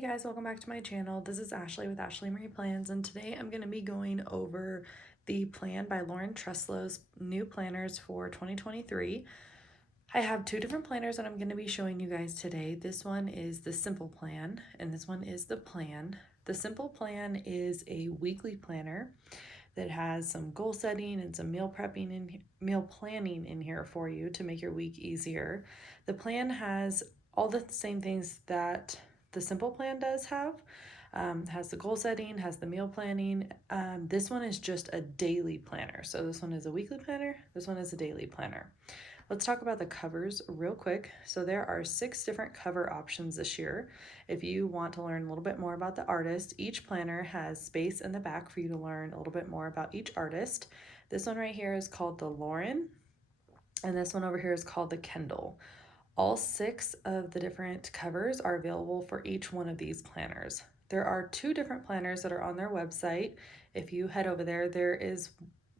Hey guys, welcome back to my channel. This is Ashley with Ashley Marie Plans, and today I'm going to be going over the plan by Lauren Truslow's new planners for 2023. I have two different planners that I'm going to be showing you guys today. This one is the Simple Plan, and this one is the Plan. The Simple Plan is a weekly planner that has some goal setting and some meal planning in here for you to make your week easier. The plan has all the same things that the Simple Plan does have. Has the goal setting, has the meal planning. This one is just a daily planner. So this one is a weekly planner, this one is a daily planner. Let's talk about the covers real quick. So there are 6 different cover options this year. If you want to learn a little bit more about the artist, each planner has space in the back for you to learn a little bit more about each artist. This one right here is called the Lauren, and this one over here is called the Kendall. All 6 of the different covers are available for each one of these planners. There are 2 different planners that are on their website. If you head over there, there is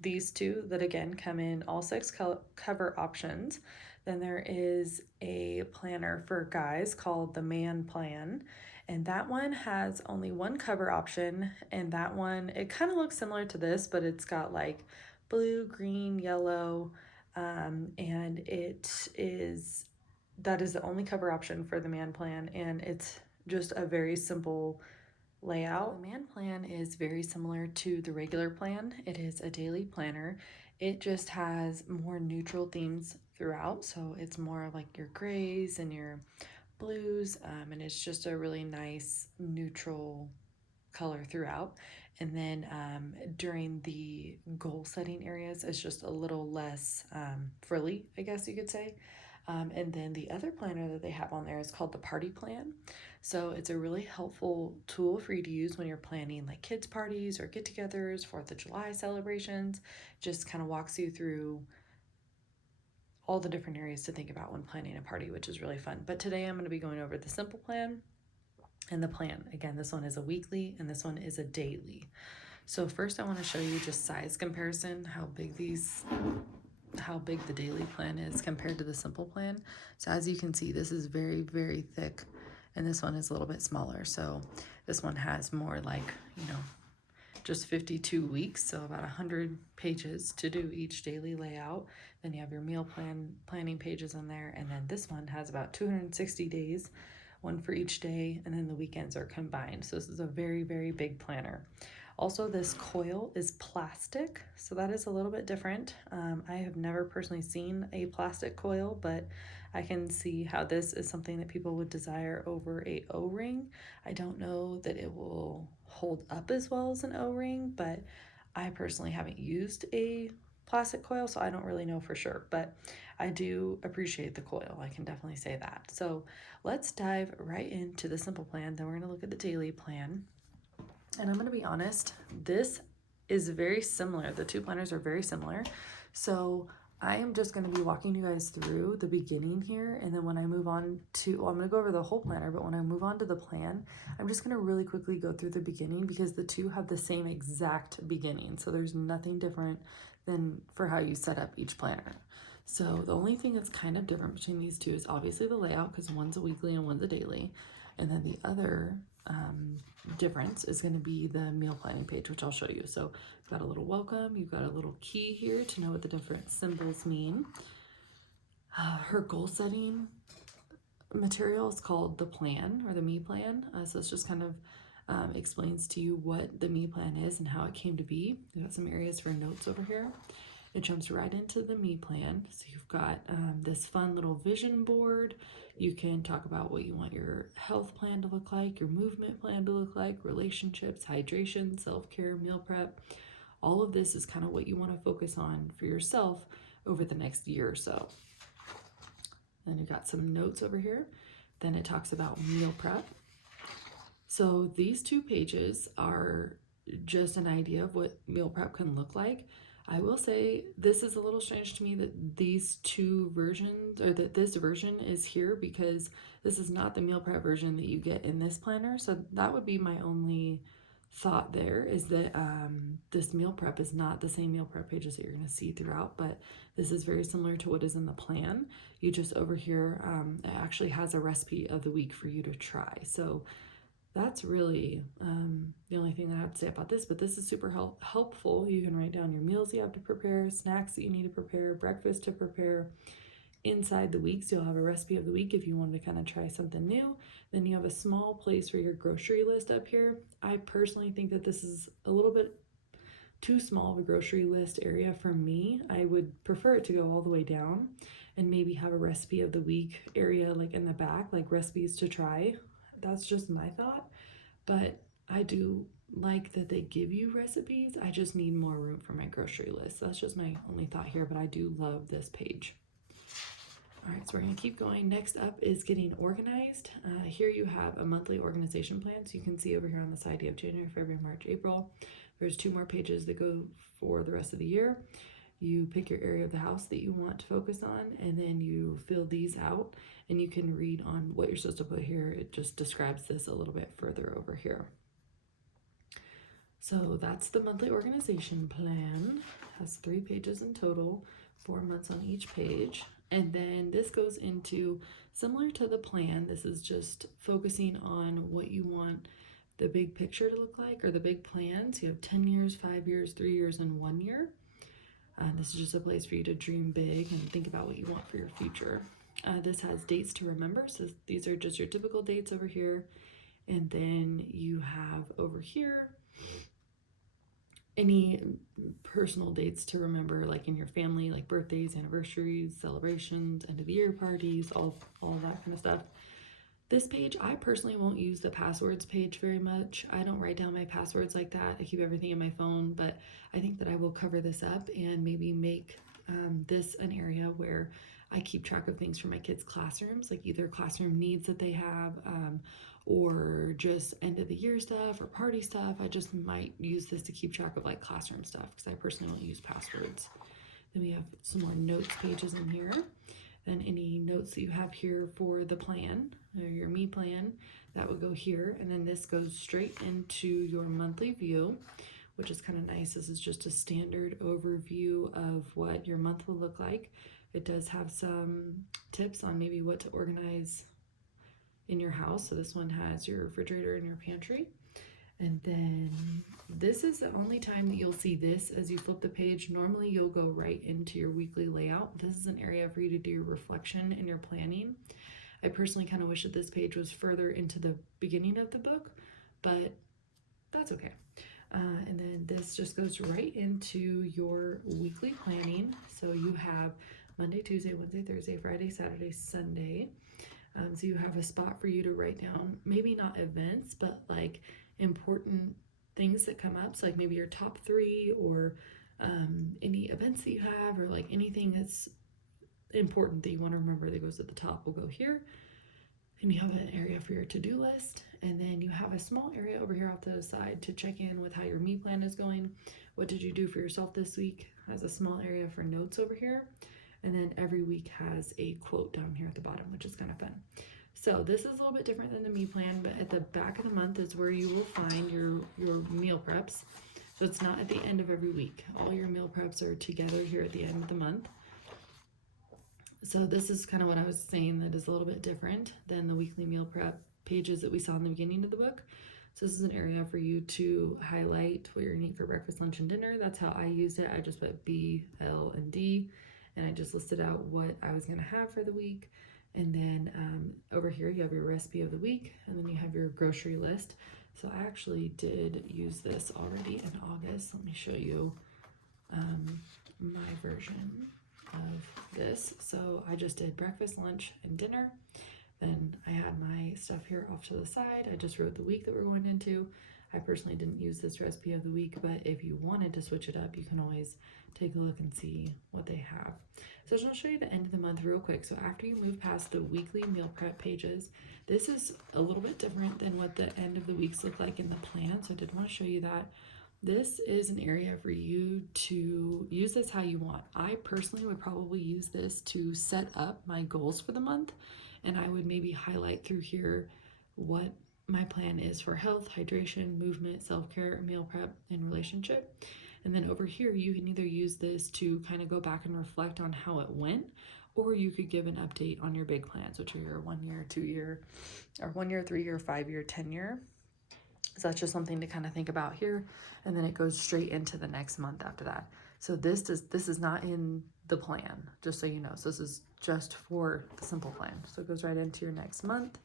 these 2 that again come in all 6 cover options. Then there is a planner for guys called the Man Plan, and that one has only 1 cover option, and that one, it kind of looks similar to this, but it's got like blue, green, yellow, and that is the only cover option for the Man Plan, and it's just a very simple layout. The Man Plan is very similar to the regular plan. It is a daily planner. It just has more neutral themes throughout, so it's more of like your grays and your blues, and it's just a really nice neutral color throughout. And then during the goal setting areas, it's just a little less frilly, I guess you could say. And then the other planner that they have on there is called the Party Plan. So it's a really helpful tool for you to use when you're planning like kids' parties or get-togethers, 4th of July celebrations. Just kind of walks you through all the different areas to think about when planning a party, which is really fun. But today I'm going to be going over the Simple Plan and the Plan. Again, this one is a weekly and this one is a daily. So first I want to show you just size comparison, how big the daily plan is compared to the Simple Plan. So as you can see, this is very, very thick, and this one is a little bit smaller. So this one has more like, just 52 weeks, so about 100 pages to do each daily layout. Then you have your meal planning pages in there, and then this one has about 260 days, one for each day, and then the weekends are combined. So this is a very, very big planner. Also, this coil is plastic, so that is a little bit different. I have never personally seen a plastic coil, but I can see how this is something that people would desire over a O-ring. I don't know that it will hold up as well as an O-ring, but I personally haven't used a plastic coil, so I don't really know for sure, but I do appreciate the coil. I can definitely say that. So let's dive right into the Simple Plan. Then we're going to look at the daily plan. And I'm going to be honest, this is very similar. The 2 planners are very similar. So I am just going to be walking you guys through the beginning here. And then when I move on to, I'm going to go over the whole planner, but when I move on to the plan, I'm just going to really quickly go through the beginning because the 2 have the same exact beginning. So there's nothing different than for how you set up each planner. So the only thing that's kind of different between these 2 is obviously the layout, because one's a weekly and one's a daily. And then the other difference is going to be the meal planning page, which I'll show you. So you've got a little welcome, you've got a little key here to know what the different symbols mean. Her goal setting material is called the Plan, or the Me Plan. So it's just kind of explains to you what the Me Plan is and how it came to be. We've got some areas for notes over here. It jumps right into the Me Plan. So you've got this fun little vision board. You can talk about what you want your health plan to look like, your movement plan to look like, relationships, hydration, self-care, meal prep. All of this is kind of what you want to focus on for yourself over the next year or so. Then you've got some notes over here. Then it talks about meal prep. So these 2 pages are just an idea of what meal prep can look like. I will say this is a little strange to me that these 2 versions, or that this version is here, because this is not the meal prep version that you get in this planner. So that would be my only thought there, is that this meal prep is not the same meal prep pages that you're going to see throughout, but this is very similar to what is in the plan. You just over here, it actually has a recipe of the week for you to try. So that's really the only thing that I have to say about this, but this is super helpful. You can write down your meals you have to prepare, snacks that you need to prepare, breakfast to prepare. Inside the week, so you'll have a recipe of the week if you wanted to kind of try something new. Then you have a small place for your grocery list up here. I personally think that this is a little bit too small of a grocery list area for me. I would prefer it to go all the way down and maybe have a recipe of the week area like in the back, like recipes to try. That's just my thought, but I do like that they give you recipes. I just need more room for my grocery list. That's just my only thought here, but I do love this page. All right, so we're going to keep going. Next up is getting organized. Here you have a monthly organization plan. So you can see over here on the side, you have January, February, March, April. There's 2 more pages that go for the rest of the year. You pick your area of the house that you want to focus on, and then you fill these out, and you can read on what you're supposed to put here. It just describes this a little bit further over here. So that's the monthly organization plan. It has 3 pages in total, 4 months on each page. And then this goes into, similar to the plan, this is just focusing on what you want the big picture to look like, or the big plans. You have 10 years, 5 years, 3 years, and 1 year. This is just a place for you to dream big and think about what you want for your future. This has dates to remember, so these are just your typical dates over here. And then you have over here any personal dates to remember, like in your family, like birthdays, anniversaries, celebrations, end of the year parties, all that kind of stuff. This page, I personally won't use the passwords page very much. I don't write down my passwords like that. I keep everything in my phone, but I think that I will cover this up and maybe make this an area where I keep track of things for my kids' classrooms, like either classroom needs that they have, or just end of the year stuff or party stuff. I just might use this to keep track of like classroom stuff because I personally won't use passwords. Then we have some more notes pages in here. Then any notes that you have here for the plan, or your me plan, that would go here. And then this goes straight into your monthly view, which is kind of nice. This is just a standard overview of what your month will look like. It does have some tips on maybe what to organize in your house. So this one has your refrigerator and your pantry. And then this is the only time that you'll see this as you flip the page. Normally you'll go right into your weekly layout. This is an area for you to do your reflection and your planning. I personally kind of wish that this page was further into the beginning of the book, but that's okay. And then this just goes right into your weekly planning. So you have Monday, Tuesday, Wednesday, Thursday, Friday, Saturday, Sunday. So you have a spot for you to write down, maybe not events, but like important things that come up. So like maybe your top 3 or any events that you have, or like anything that's important that you want to remember that goes at the top will go here. And you have an area for your to-do list. And then you have a small area over here off to the side to check in with how your me plan is going. What did you do for yourself this week? Has a small area for notes over here. And then every week has a quote down here at the bottom, which is kind of fun. So this is a little bit different than the me plan, but at the back of the month is where you will find your meal preps. So it's not at the end of every week. All your meal preps are together here at the end of the month. So this is kind of what I was saying that is a little bit different than the weekly meal prep pages that we saw in the beginning of the book. So this is an area for you to highlight what you're gonna eat for breakfast, lunch, and dinner. That's how I used it. I just put B, L, and D, and I just listed out what I was gonna have for the week. And then over here you have your recipe of the week, and then you have your grocery list. So I actually did use this already in August. Let me show you my version of this. So I just did breakfast, lunch, and dinner. Then I had my stuff here off to the side. I just wrote the week that we're going into. I personally didn't use this recipe of the week, but if you wanted to switch it up, you can always take a look and see what they have. So I'll show you the end of the month real quick. So after you move past the weekly meal prep pages, this is a little bit different than what the end of the weeks look like in the plan. So I did want to show you that. This is an area for you to use this how you want. I personally would probably use this to set up my goals for the month, and I would maybe highlight through here what my plan is for health, hydration, movement, self-care, meal prep, and relationship. And then over here, you can either use this to kind of go back and reflect on how it went, or you could give an update on your big plans, which are your 1 year, 2 year, or 1 year, 3 year, 5 year, 10 year. So that's just something to kind of think about here. And then it goes straight into the next month after that. So this is not in the plan, just so you know. So this is just for the simple plan. So it goes right into your next month.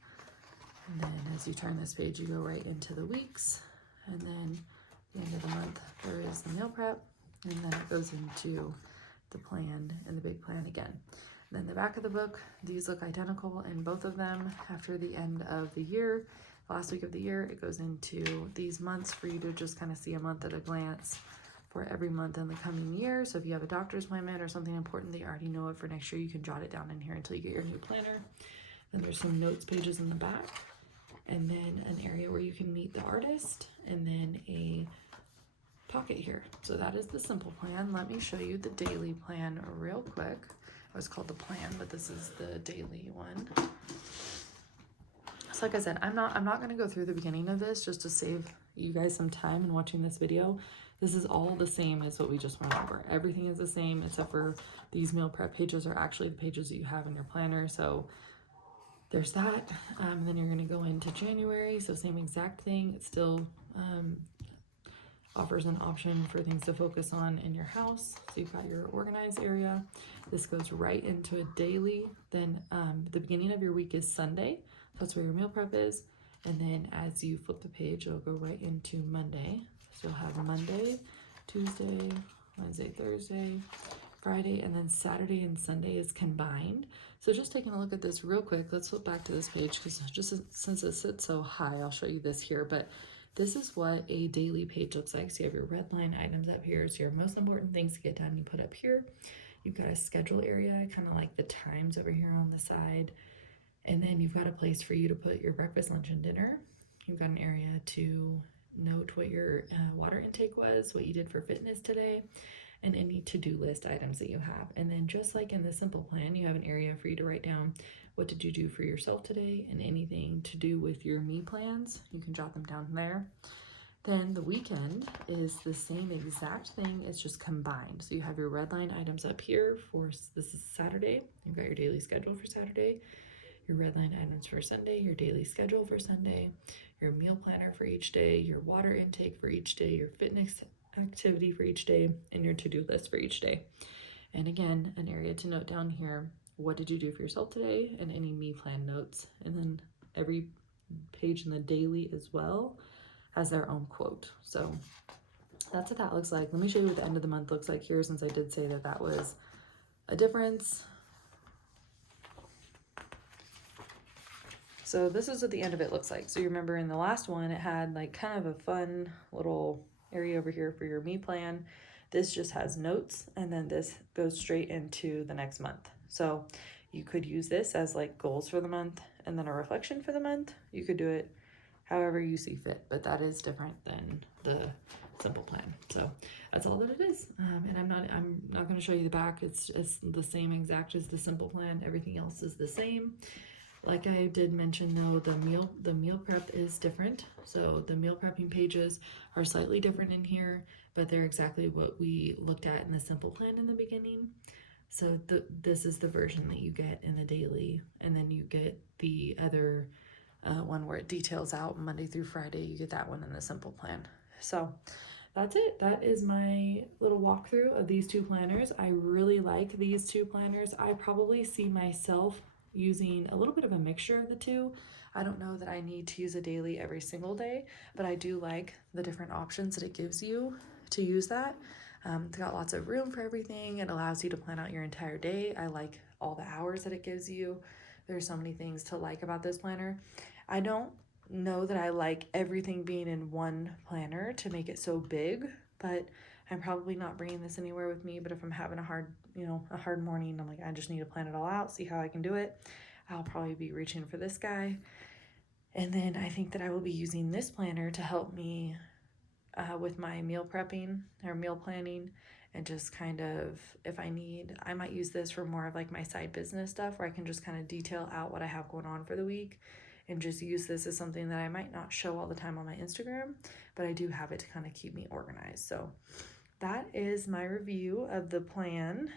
And then as you turn this page, you go right into the weeks. And then at the end of the month, there is the meal prep. And then it goes into the plan and the big plan again. And then the back of the book, these look identical in both of them. After the end of the year, last week of the year, it goes into these months for you to just kind of see a month at a glance for every month in the coming year. So if you have a doctor's appointment or something important that you already know of for next year, you can jot it down in here until you get your new planner. Then there's some notes pages in the back, and then an area where you can meet the artist, and then a pocket here. So that is the simple plan. Let me show you the daily plan real quick. It was called the plan, but this is the daily one. So like I said, I'm not going to go through the beginning of this just to save you guys some time in watching this video. This is all the same as what we just went over. Everything is the same except for these meal prep pages are actually the pages that you have in your planner. So there's that. Then you're going to go into January. So same exact thing. It still offers an option for things to focus on in your house. So you've got your organized area. This goes right into a daily. Then the beginning of your week is Sunday. That's where your meal prep is. And then as you flip the page, it'll go right into Monday. So you'll have Monday, Tuesday, Wednesday, Thursday, Friday, and then Saturday and Sunday is combined. So just taking a look at this real quick, let's flip back to this page because just since it sits so high, I'll show you this here. But this is what a daily page looks like. So you have your red line items up here. So your most important things to get done, you put up here. You've got a schedule area, kind of like the times over here on the side. And then you've got a place for you to put your breakfast, lunch, and dinner. You've got an area to note what your water intake was, what you did for fitness today, and any to-do list items that you have. And then just like in the simple plan, you have an area for you to write down what did you do for yourself today and anything to do with your me plans. You can jot them down there. Then the weekend is the same exact thing, it's just combined. So you have your red line items up here for, this is Saturday. You've got your daily schedule for Saturday, your red line items for Sunday, your daily schedule for Sunday, your meal planner for each day, your water intake for each day, your fitness activity for each day, and your to-do list for each day. And again, an area to note down here, what did you do for yourself today, and any me plan notes. And then every page in the daily as well has their own quote. So that's what that looks like. Let me show you what the end of the month looks like here, since I did say that that was a difference. So this is what the end of it looks like. So you remember in the last one, it had like kind of a fun little area over here for your me plan. This just has notes, and then this goes straight into the next month. So you could use this as like goals for the month and then a reflection for the month. You could do it however you see fit, but that is different than the simple plan. So that's all that it is. And I'm not going to show you the back. It's the same exact as the simple plan. Everything else is the same. Like I did mention though, the meal prep is different. So the meal prepping pages are slightly different in here, but they're exactly what we looked at in the simple plan in the beginning. So this is the version that you get in the daily, and then you get the other one where it details out Monday through Friday. You get that one in the simple plan. So that's it. That is my little walkthrough of these two planners. I really like these two planners. I probably see myself using a little bit of a mixture of the two. I don't know that I need to use a daily every single day, but I do like the different options that it gives you to use that. It's got lots of room for everything. It allows you to plan out your entire day. I like all the hours that it gives you. There's so many things to like about this planner. I don't know that I like everything being in one planner to make it so big, but I'm probably not bringing this anywhere with me. But if I'm having a hard morning, I'm like, I just need to plan it all out, see how I can do it, I'll probably be reaching for this guy. And then I think that I will be using this planner to help me with my meal prepping or meal planning, and just kind of, if I need, I might use this for more of like my side business stuff where I can just kind of detail out what I have going on for the week, and just use this as something that I might not show all the time on my Instagram, but I do have it to kind of keep me organized. So that is my review of the plan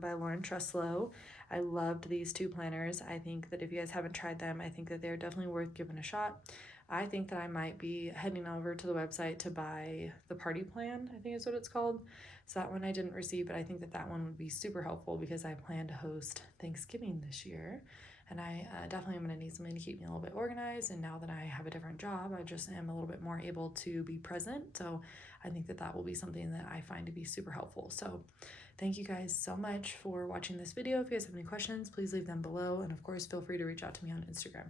by Lauren Truslow. I loved these two planners. I think that if you guys haven't tried them, I think that they're definitely worth giving a shot. I think that I might be heading over to the website to buy the party plan, I think is what it's called. So that one I didn't receive, but I think that that one would be super helpful because I plan to host Thanksgiving this year. And I definitely am going to need something to keep me a little bit organized. And now that I have a different job, I just am a little bit more able to be present. So I think that that will be something that I find to be super helpful. So thank you guys so much for watching this video. If you guys have any questions, please leave them below. And of course, feel free to reach out to me on Instagram.